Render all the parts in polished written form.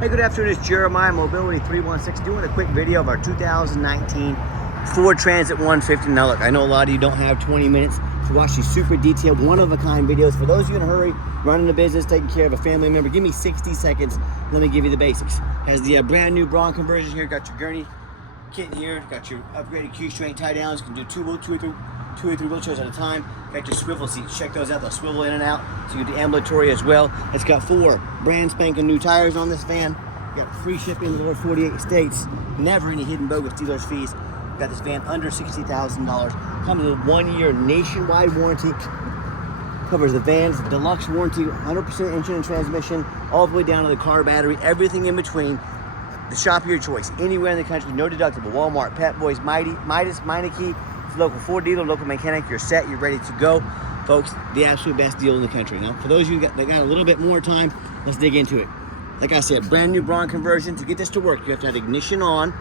Hey, good afternoon. It's Jeremiah Mobility 316 doing a quick video of our 2019 Ford Transit 150. Now look, I know a lot of you don't have 20 minutes to watch these super detailed, one-of-a-kind videos. For those of you in a hurry, running a business, taking care of a family member, give me 60 seconds. Let me give you the basics. Has the brand new Braun conversion here. Got your Gurney kit here. Got your upgraded Q-straight tie downs. Can do two or three wheelchairs at a time. Got your swivel seats. Check those out. They'll swivel in and out. So you can do ambulatory as well. It's got 4 brand spanking new tires on this van. You got free shipping in the lower 48 states. Never any hidden bogus dealer's fees. Got this van under $60,000. Comes with a 1-year nationwide warranty. Covers the van's deluxe warranty, 100% engine and transmission, all the way down to the car battery, everything in between. The shop of your choice, anywhere in the country, no deductible. Walmart, Pep Boys, Midas, Meineke, local Ford dealer, local mechanic. You're set, you're ready to go. Folks, the absolute best deal in the country. Now, for those of you that got a little bit more time, let's dig into it. Like I said, brand new Braun conversion. To get this to work, you have to have the ignition on, you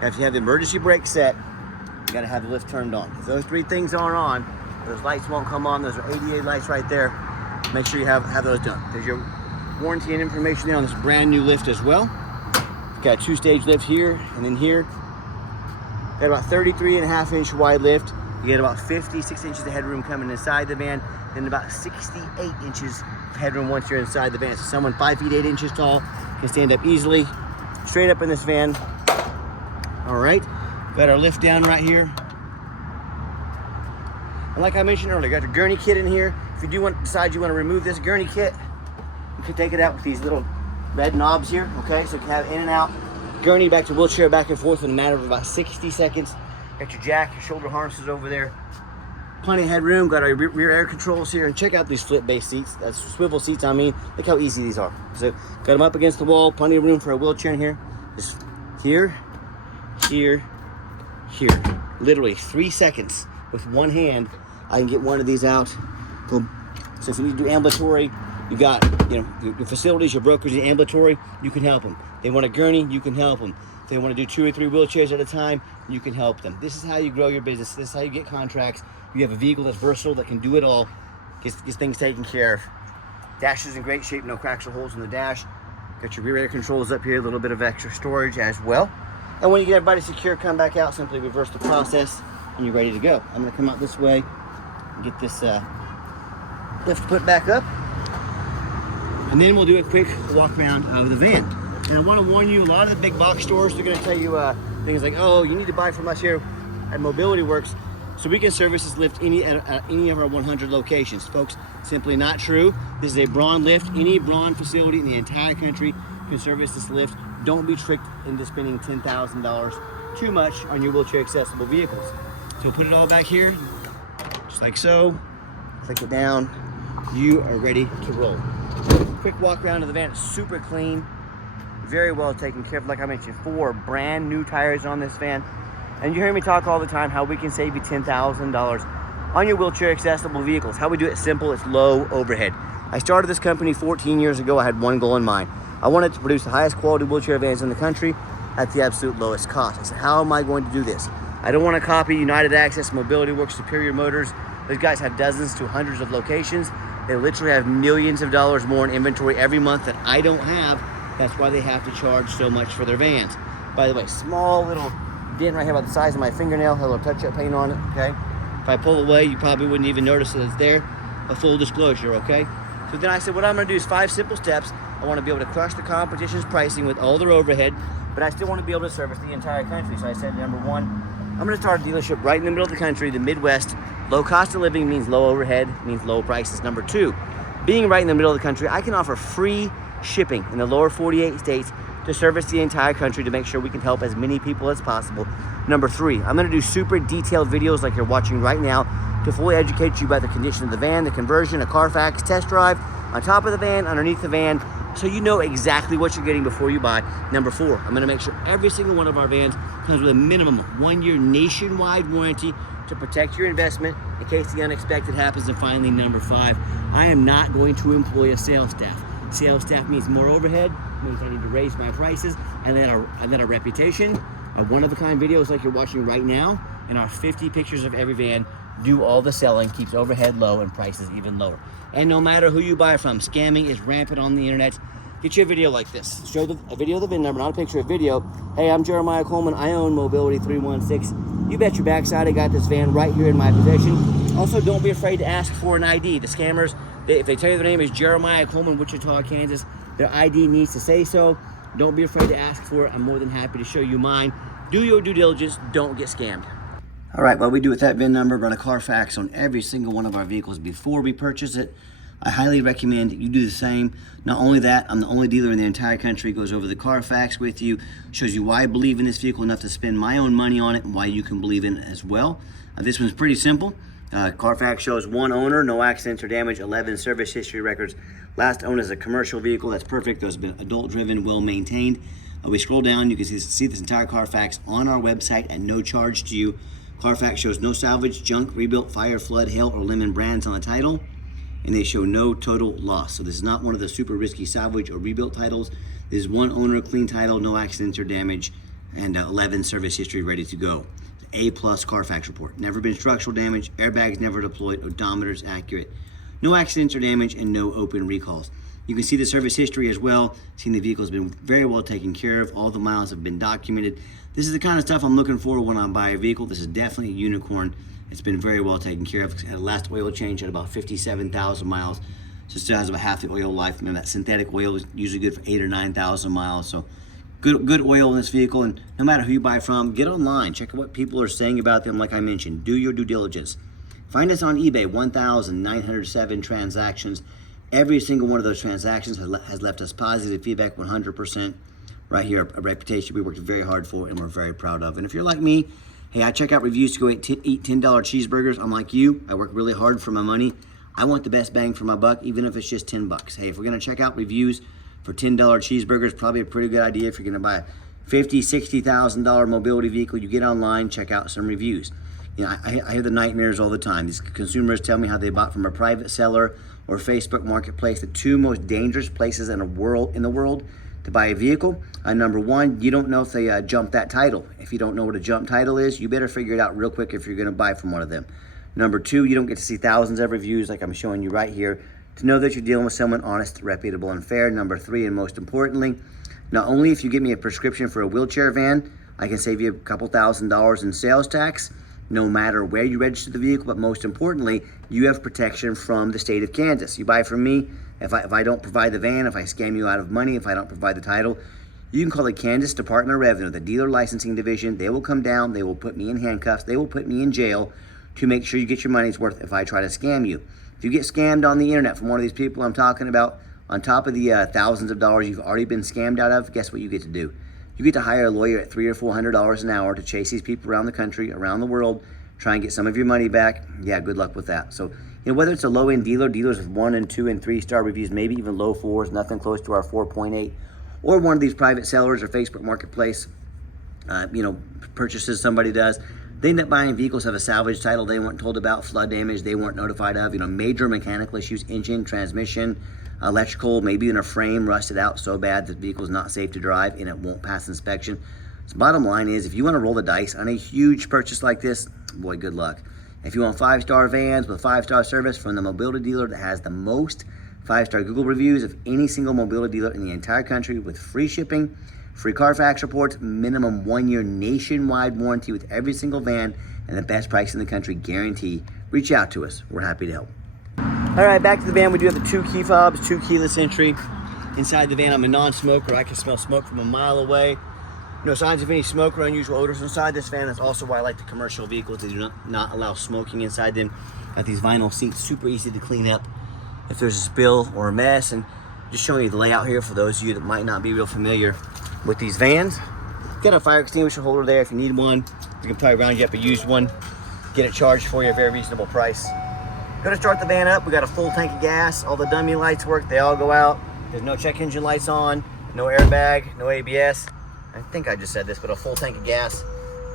have to have the emergency brake set, you gotta have the lift turned on. If those 3 things aren't on, those lights won't come on. Those are ADA lights right there. Make sure you have those done. There's your warranty and information there on this brand new lift as well. Got a 2-stage lift here and then here. Got about 33.5-inch wide lift. You get about 56 inches of headroom coming inside the van, and about 68 inches of headroom once you're inside the van. So someone 5 feet 8 inches tall can stand up easily, straight up in this van. All right, got our lift down right here. And like I mentioned earlier, got your Gurney kit in here. If you do decide you want to remove this Gurney kit, you can take it out with these little red knobs here, okay? So you can have in and out. Gurney back to wheelchair, back and forth in a matter of about 60 seconds. Got your jack, your shoulder harnesses over there. Plenty of headroom, got our rear air controls here. And check out these flip base seats, that's swivel seats I mean. Look how easy these are. So got them up against the wall, plenty of room for a wheelchair in here. Just here, here, here. Literally 3 seconds with one hand, I can get one of these out. Boom. So if you need to do ambulatory, you got, your facilities, your brokers, your ambulatory, you can help them. They want a Gurney, you can help them. If they want to do 2 or 3 wheelchairs at a time, you can help them. This is how you grow your business. This is how you get contracts. You have a vehicle that's versatile, that can do it all, gets things taken care of. Dash is in great shape, no cracks or holes in the dash. Got your rear air controls up here, a little bit of extra storage as well. And when you get everybody secure, come back out, simply reverse the process, and you're ready to go. I'm gonna come out this way, get this lift put back up, and then we'll do a quick walk around of the van. And I want to warn you, a lot of the big box stores, they're going to tell you things like, oh, you need to buy from us here at Mobility Works so we can service this lift at any of our 100 locations. Folks, simply not true. This is a Braun lift. Any Braun facility in the entire country can service this lift. Don't be tricked into spending $10,000 too much on your wheelchair accessible vehicles. So put it all back here, just like so. Click it down. You are ready to roll. Quick walk around of the van. It's super clean, very well taken care of. Like I mentioned, 4 brand new tires on this van. And you hear me talk all the time how we can save you $10,000 on your wheelchair accessible vehicles. How we do it simple, it's low overhead. I started this company 14 years ago. I had one goal in mind. I wanted to produce the highest quality wheelchair vans in the country at the absolute lowest cost. I said, how am I going to do this? I don't want to copy United Access, Mobility Works, Superior Motors. Those guys have dozens to hundreds of locations. They literally have millions of dollars more in inventory every month that I don't have. That's why they have to charge so much for their vans. By the way, small little dent right here about the size of my fingernail, has a little touch-up paint on it, okay? If I pull away, you probably wouldn't even notice that it's there. A full disclosure, okay? So then I said, what I'm gonna do is 5 simple steps. I wanna be able to crush the competition's pricing with all their overhead, but I still wanna be able to service the entire country. So I said, number 1, I'm gonna start a dealership right in the middle of the country, the Midwest. Low cost of living means low overhead, means low prices. Number 2, being right in the middle of the country, I can offer free shipping in the lower 48 states to service the entire country to make sure we can help as many people as possible. Number 3, I'm gonna do super detailed videos like you're watching right now to fully educate you about the condition of the van, the conversion, a Carfax test drive, on top of the van, underneath the van, so you know exactly what you're getting before you buy. Number 4, I'm gonna make sure every single one of our vans comes with a minimum 1-year nationwide warranty to protect your investment in case the unexpected happens. And finally, number 5, I am not going to employ a sales staff. Sales staff means more overhead, means I need to raise my prices, and then our reputation, our one-of-a-kind videos like you're watching right now, and our 50 pictures of every van do all the selling, keeps overhead low and prices even lower. And no matter who you buy from, scamming is rampant on the internet. get you a video like this. Show a video of the VIN number, not a picture, a video. Hey, I'm Jeremiah Coleman. I own Mobility 316. You bet your backside I got this van right here in my possession. Also, don't be afraid to ask for an ID. The scammers, if they tell you their name is Jeremiah Coleman, Wichita, Kansas, their ID needs to say so. Don't be afraid to ask for it. I'm more than happy to show you mine. Do your due diligence. Don't get scammed. All right, what we do with that VIN number, run a Carfax on every single one of our vehicles before we purchase it. I highly recommend you do the same. Not only that, I'm the only dealer in the entire country goes over the Carfax with you, shows you why I believe in this vehicle enough to spend my own money on it and why you can believe in it as well. This one's pretty simple. Carfax shows 1 owner, no accidents or damage, 11 service history records. Last owned as a commercial vehicle. That's perfect. Those have been adult driven, well maintained. We scroll down, you can see this entire Carfax on our website at no charge to you. Carfax shows no salvage, junk, rebuilt, fire, flood, hail, or lemon brands on the title, and they show no total loss. So this is not one of the super risky salvage or rebuilt titles. This is 1 owner, clean title, no accidents or damage, and 11 service history ready to go. A+ Carfax report. Never been structural damage, airbags never deployed, odometers accurate. No accidents or damage, and no open recalls. You can see the service history as well. Seeing the vehicle has been very well taken care of. All the miles have been documented. This is the kind of stuff I'm looking for when I buy a vehicle. This is definitely a unicorn. It's been very well taken care of. It had a last oil change at about 57,000 miles. So it still has about half the oil life. Remember, that synthetic oil is usually good for 8,000 or 9,000 miles. So good oil in this vehicle. And no matter who you buy from, get online. Check out what people are saying about them. Like I mentioned, do your due diligence. Find us on eBay, 1,907 transactions. Every single one of those transactions has left us positive feedback, 100%. Right here, a reputation we worked very hard for and we're very proud of. And if you're like me, hey, I check out reviews to go eat $10 cheeseburgers. I'm like you, I work really hard for my money. I want the best bang for my buck, even if it's just 10 bucks. Hey, if we're gonna check out reviews for $10 cheeseburgers, probably a pretty good idea. If you're gonna buy a $50,000, $60,000 mobility vehicle, you get online, check out some reviews. You know, I hear the nightmares all the time. These consumers tell me how they bought from a private seller or Facebook Marketplace, the 2 most dangerous places in the world to buy a vehicle. Number 1, you don't know if they jumped that title. If you don't know what a jump title is, you better figure it out real quick if you're gonna buy from one of them. Number 2, you don't get to see thousands of reviews like I'm showing you right here to know that you're dealing with someone honest, reputable, and fair. Number 3, and most importantly, not only if you give me a prescription for a wheelchair van, I can save you a couple $1,000s in sales tax, no matter where you register the vehicle, but most importantly, you have protection from the state of Kansas. You buy from me, if I don't provide the van, if I scam you out of money, if I don't provide the title, you can call the Kansas Department of Revenue, the Dealer Licensing Division. They will come down, they will put me in handcuffs, they will put me in jail to make sure you get your money's worth if I try to scam you. If you get scammed on the internet from one of these people I'm talking about, on top of the thousands of dollars you've already been scammed out of, guess what you get to do? You get to hire a lawyer at $300 or $400 an hour to chase these people around the country, around the world, try and get some of your money back. Yeah, good luck with that. So, you know, whether it's a low-end dealer, dealers with 1 and 2 and 3 star reviews, maybe even low 4s, nothing close to our 4.8, or one of these private sellers or Facebook Marketplace, purchases somebody does, they end up buying vehicles have a salvage title they weren't told about, flood damage they weren't notified of, major mechanical issues, engine, transmission, electrical, maybe even a frame rusted out so bad that the vehicle is not safe to drive and it won't pass inspection. So bottom line is, if you want to roll the dice on a huge purchase like this, boy, good luck. If you want 5-star vans with 5-star service from the mobility dealer that has the most 5-star Google reviews of any single mobility dealer in the entire country, with free shipping, free Carfax reports, minimum 1-year nationwide warranty with every single van, and the best price in the country guarantee, reach out to us. We're happy to help. All right, back to the van. We do have the 2 key fobs, 2 keyless entry. Inside the van, I'm a non-smoker. I can smell smoke from a mile away. No signs of any smoke or unusual odors inside this van. That's also why I like the commercial vehicles. They do not allow smoking inside them. Got these vinyl seats, super easy to clean up if there's a spill or a mess. And just showing you the layout here for those of you that might not be real familiar with these vans. Got a fire extinguisher holder there if you need one. We can probably round you up a used one, get it charged for you at a very reasonable price. Gonna start the van up. We got a full tank of gas. All the dummy lights work, they all go out. There's no check engine lights on, no airbag, no ABS. I think I just said this, but a full tank of gas.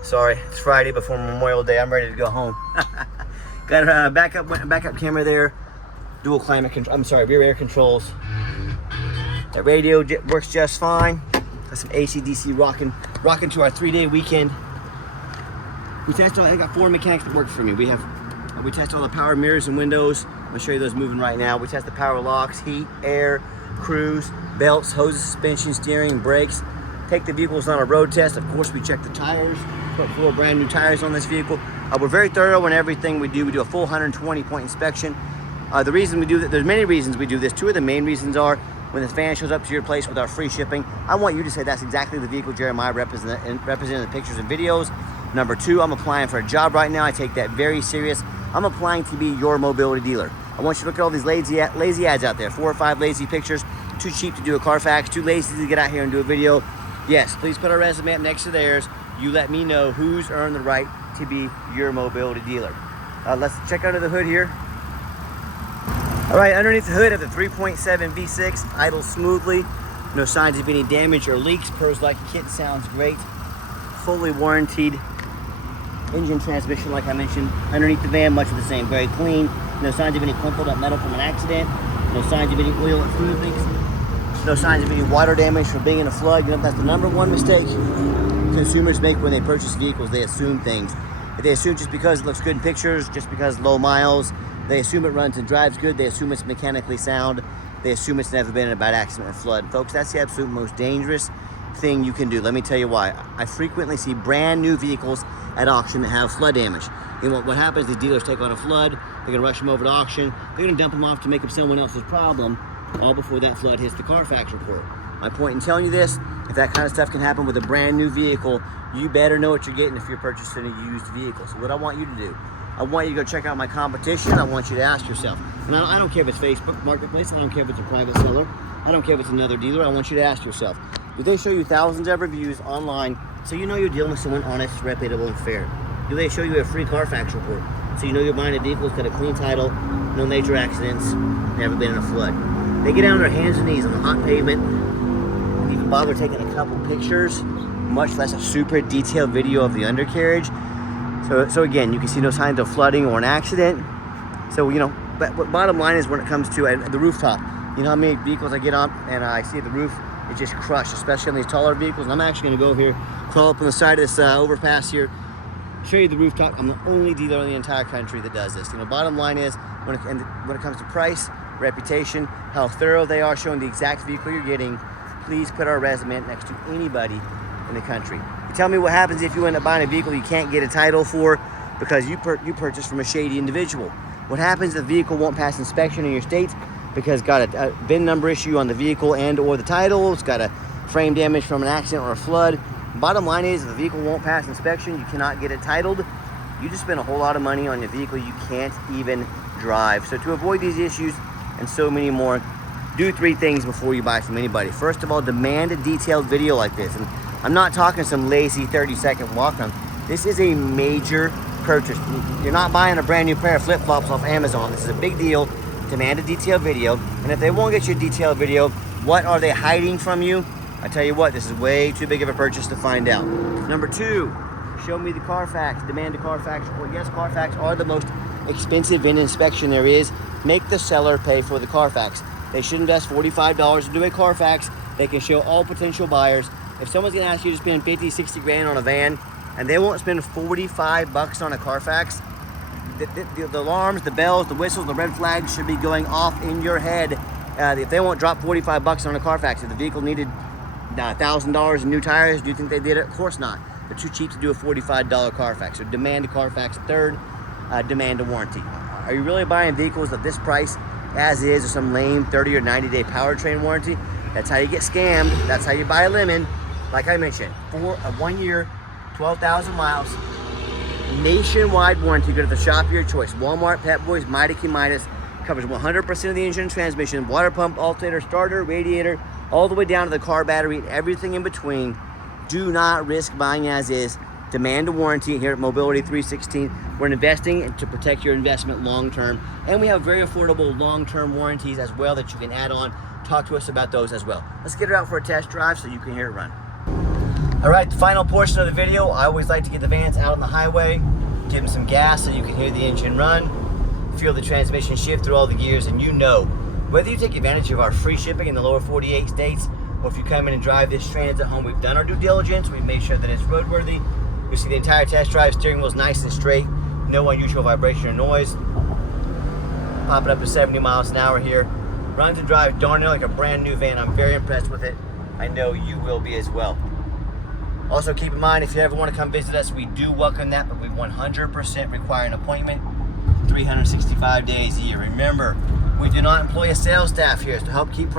Sorry, it's Friday before Memorial Day. I'm ready to go home. Got a backup camera there. Dual climate control. I'm sorry, rear air controls. That radio works just fine. Got some AC/DC rocking to our 3-day weekend. I got 4 mechanics that work for me. We test all the power mirrors and windows. I'm gonna show you those moving right now. We test the power locks, heat, air, cruise, belts, hoses, suspension, steering, brakes. Take the vehicles on a road test. Of course, we check the tires, put 4 brand new tires on this vehicle. We're very thorough in everything we do. We do a full 120-point inspection. The reason we do that, there's many reasons we do this. 2 of the main reasons are when the van shows up to your place with our free shipping, I want you to say that's exactly the vehicle Jeremiah represented in the pictures and videos. Number 2, I'm applying for a job right now. I take that very serious. I'm applying to be your mobility dealer. I want you to look at all these lazy ads out there, 4 or 5 lazy pictures, too cheap to do a Carfax, too lazy to get out here and do a video. Yes, please put our resume up next to theirs. You let me know who's earned the right to be your mobility dealer. Let's check under the hood here. All right, underneath the hood of the 3.7 V6, idles smoothly. No signs of any damage or leaks. Purrs like a kitten, sounds great. Fully warranted engine, transmission, like I mentioned. Underneath the van, much of the same, very clean. No signs of any crumpled up metal from an accident. No signs of any oil or fluid leaks. No signs of any water damage from being in a flood. You know, that's the #1 mistake consumers make when they purchase vehicles. They assume things. If they assume just because it looks good in pictures, just because low miles, they assume it runs and drives good, they assume it's mechanically sound, they assume it's never been in a bad accident or flood. Folks, that's the absolute most dangerous thing you can do. Let me tell you why. I frequently see brand new vehicles at auction that have flood damage. You know, what happens is dealers take on a flood, they're gonna rush them over to auction, they're gonna dump them off to make them someone else's problem, all before that flood hits the Carfax report. My point in telling you this, if that kind of stuff can happen with a brand new vehicle, you better know what you're getting if you're purchasing a used vehicle. So what I want you to do, I want you to go check out my competition. I want you to ask yourself, and I don't care if it's Facebook Marketplace, I don't care if it's a private seller, I don't care if it's another dealer, I want you to ask yourself, do they show you thousands of reviews online so you know you're dealing with someone honest, reputable, and fair? Do they show you a free Carfax report so you know you're buying a vehicle that's got a clean title, no major accidents, never been in a flood? They get down on their hands and knees on the hot pavement and even bother taking a couple pictures, much less a super detailed video of the undercarriage. So again, you can see no signs of flooding or an accident. So, you know, but bottom line is when it comes to the rooftop, you know how many vehicles I get on and I see the roof, it just crushed, especially on these taller vehicles. And I'm actually gonna go here, crawl up on the side of this overpass here, show you the rooftop. I'm the only dealer in the entire country that does this. You know, bottom line is when it comes to price, reputation, how thorough they are showing the exact vehicle you're getting, please put our resume next to anybody in the country. Tell me what happens if you end up buying a vehicle you can't get a title for because you purchased from a shady individual. What happens if the vehicle won't pass inspection in your state because it's got a VIN number issue on the vehicle and or the title, it's got a frame damage from an accident or a flood. Bottom line is if the vehicle won't pass inspection, you cannot get it titled, you just spend a whole lot of money on a vehicle you can't even drive. So to avoid these issues and so many more, do 3 things before you buy from anybody. First of all, demand a detailed video like this. And I'm not talking some lazy 30-second walk-around. This is a major purchase. You're not buying a brand new pair of flip-flops off Amazon. This is a big deal. Demand a detailed video. And if they won't get you a detailed video, what are they hiding from you? I tell you what, this is way too big of a purchase to find out. Number 2, show me the Carfax. Demand a Carfax. Well, yes, Carfax are the most expensive VIN inspection there is. Make the seller pay for the Carfax. They should invest $45 to do a Carfax. They can show all potential buyers. If someone's gonna ask you to spend 50, 60 grand on a van and they won't spend 45 bucks on a Carfax, the alarms, the bells, the whistles, the red flags should be going off in your head. If they won't drop 45 bucks on a Carfax, if the vehicle needed $1,000 in new tires, do you think they did it? Of course not. They're too cheap to do a $45 Carfax. So demand a Carfax. 3rd, demand a warranty. Are you really buying vehicles at this price as is or some lame 30 or 90 day powertrain warranty? That's how you get scammed. That's how you buy a lemon. Like I mentioned, for a 1 year, 12,000 miles, nationwide warranty. Go to the shop of your choice. Walmart, Pep Boys, Mighty Midas. Covers 100% of the engine and transmission, water pump, alternator, starter, radiator, all the way down to the car battery and everything in between. Do not risk buying as is. Demand a warranty here at Mobility 316. We're investing to protect your investment long term. And we have very affordable long-term warranties as well that you can add on. Talk to us about those as well. Let's get her out for a test drive so you can hear it run. All right, the final portion of the video, I always like to get the vans out on the highway, give them some gas so you can hear the engine run, feel the transmission shift through all the gears, and you know, whether you take advantage of our free shipping in the lower 48 states, or if you come in and drive this Transit home, we've done our due diligence, we've made sure that it's roadworthy. You see the entire test drive, steering wheel's nice and straight, no unusual vibration or noise. Pop it up to 70 miles an hour here. Runs and drives darn near like a brand new van. I'm very impressed with it. I know you will be as well. Also keep in mind, if you ever want to come visit us, we do welcome that, but we 100% require an appointment 365 days a year. Remember, we do not employ a sales staff here. So to help keep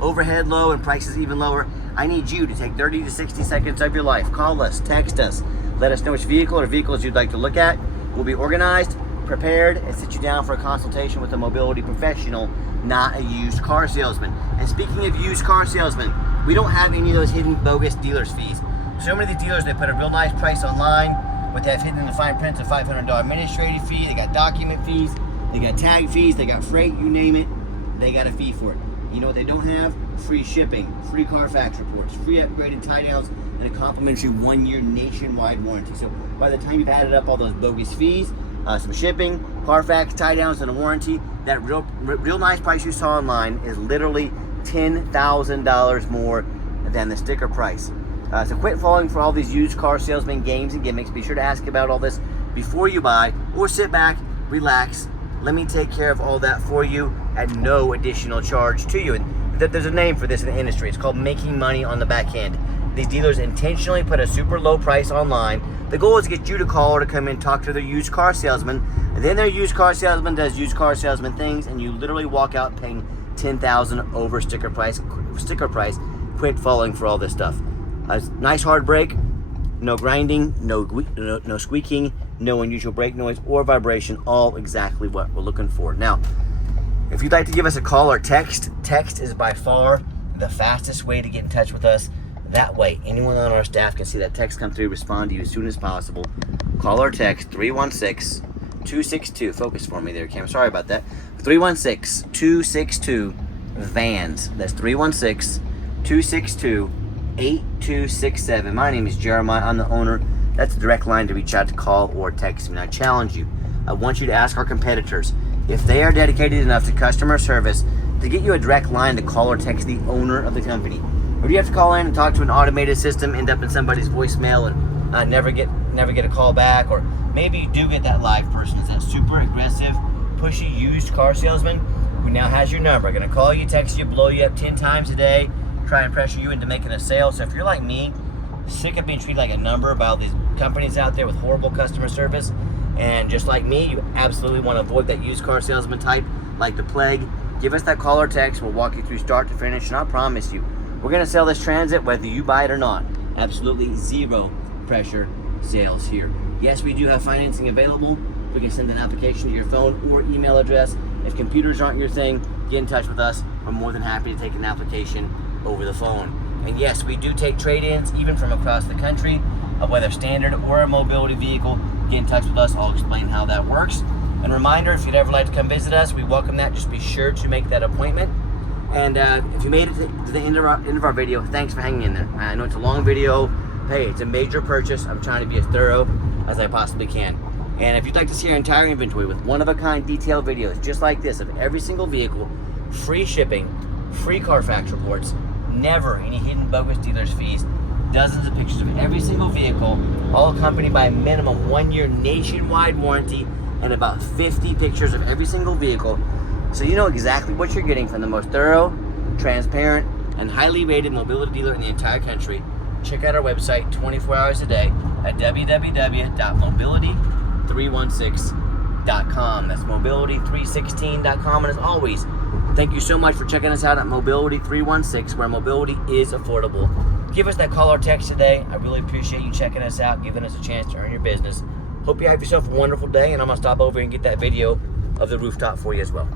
overhead low and prices even lower, I need you to take 30 to 60 seconds of your life. Call us, text us, let us know which vehicle or vehicles you'd like to look at. We'll be organized, prepared, and sit you down for a consultation with a mobility professional, not a used car salesman. And speaking of used car salesmen, we don't have any of those hidden bogus dealers fees. So many of these dealers, they put a real nice price online, but they have hidden in the fine print a $500 administrative fee. They got document fees, they got tag fees, they got freight, you name it, they got a fee for it. You know what they don't have? Free shipping, free Carfax reports, free upgraded tie downs, and a complimentary 1-year nationwide warranty. So by the time you've added up all those bogus fees, some shipping, Carfax, tie downs, and a warranty, that real nice price you saw online is literally $10,000 more than the sticker price. So quit falling for all these used car salesman games and gimmicks. Be sure to ask about all this before you buy, or sit back, relax. Let me take care of all that for you at no additional charge to you. And there's a name for this in the industry. It's called making money on the back end. These dealers intentionally put a super low price online. The goal is to get you to call or to come in and talk to their used car salesman. And then their used car salesman does used car salesman things, and you literally walk out paying $10,000 over sticker price. Quit falling for all this stuff. Nice hard brake, no grinding, no squeaking, no unusual brake noise or vibration, all exactly what we're looking for. Now, if you'd like to give us a call or text is by far the fastest way to get in touch with us. That way, anyone on our staff can see that text come through, respond to you as soon as possible. Call or text 316-262, focus for me there, Cam, sorry about that. 316-262-VANS. That's 316-262-8267. My name is Jeremiah, I'm the owner. That's the direct line to reach out to call or text me. And I challenge you, I want you to ask our competitors if they are dedicated enough to customer service to get you a direct line to call or text the owner of the company. Or do you have to call in and talk to an automated system, end up in somebody's voicemail, and never get a call back? Or maybe you do get that live person. It's that super aggressive, pushy used car salesman who now has your number, going to call you, text you, blow you up 10 times a day, try and pressure you into making a sale. So if you're like me, sick of being treated like a number by all these companies out there with horrible customer service, and just like me, you absolutely want to avoid that used car salesman type like the plague, give us that call or text. We'll walk you through start to finish, and I promise you, we're going to sell this Transit whether you buy it or not. Absolutely zero pressure sales here. Yes, we do have financing available. We can send an application to your phone or email address. If computers aren't your thing, get in touch with us. We're more than happy to take an application over the phone. And yes, we do take trade-ins even from across the country, whether standard or a mobility vehicle. Get in touch with us. I'll explain how that works. And reminder, if you'd ever like to come visit us, we welcome that. Just be sure to make that appointment. And if you made it to the end of our video, thanks for hanging in there. I know it's a long video. Hey, it's a major purchase. I'm trying to be as thorough as I possibly can. And if you'd like to see our entire inventory with one-of-a-kind detailed videos just like this of every single vehicle, free shipping, free Carfax reports, never any hidden bogus dealers fees, dozens of pictures of every single vehicle, all accompanied by a minimum 1-year nationwide warranty, and about 50 pictures of every single vehicle, so you know exactly what you're getting from the most thorough, transparent, and highly rated mobility dealer in the entire country. Check out our website 24 hours a day at www.mobility316.com. That's mobility316.com. And as always, thank you so much for checking us out at Mobility316, where mobility is affordable. Give us that call or text today. I really appreciate you checking us out, giving us a chance to earn your business. Hope you have yourself a wonderful day, and I'm going to stop over and get that video of the rooftop for you as well.